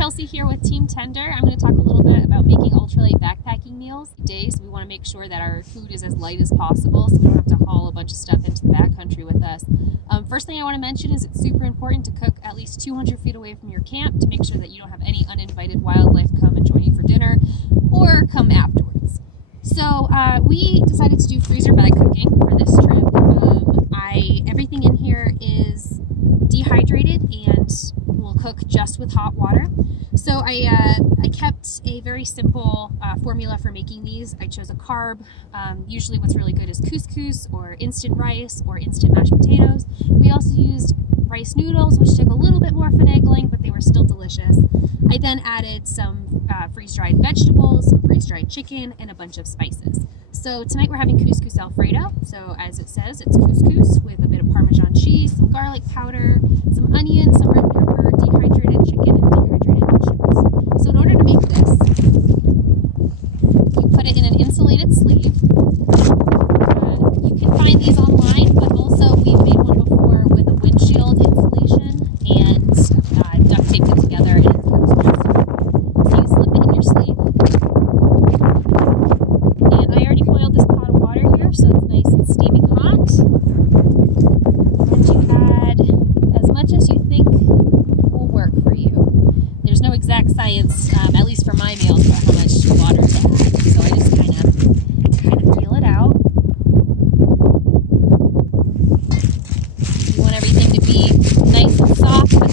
Chelsea here with Team Tender. I'm going to talk a little bit about making ultralight backpacking meals. Today, so we want to make sure that our food is as light as possible so we don't have to haul a bunch of stuff into the backcountry with us. First thing I want to mention is it's super important to cook at least 200 feet away from your camp to make sure that you don't have any uninvited wildlife come and join you for dinner or come afterwards. So we decided to do freezer bag cooking for this trip. Everything in here is dehydrated and will cook just with hot water. So I kept a very simple formula for making these. I chose a carb. Usually what's really good is couscous or instant rice or instant mashed potatoes. We also used rice noodles, which took a little bit more finagling, but they were still delicious. I then added some freeze-dried vegetables, some freeze-dried chicken, and a bunch of spices. So tonight we're having couscous Alfredo. So as it says, it's couscous with a bit of Parmesan cheese, some garlic powder, some onions, some red pepper, dehydrated chicken, and dehydrated vegetables. So in order to make this, you put it in an insulated sleeve. You can find these online, but also we've made one before with a windshield insulation and duct taped it together, and it's couscous. So you slip it in your sleeve. And I already boiled this pot of water here, so it's nice and steaming hot. And you add as much as you think will work for you. There's no exact science, at least for my meals, about how much water to add. So I just kind of feel it out. You want everything to be nice and soft but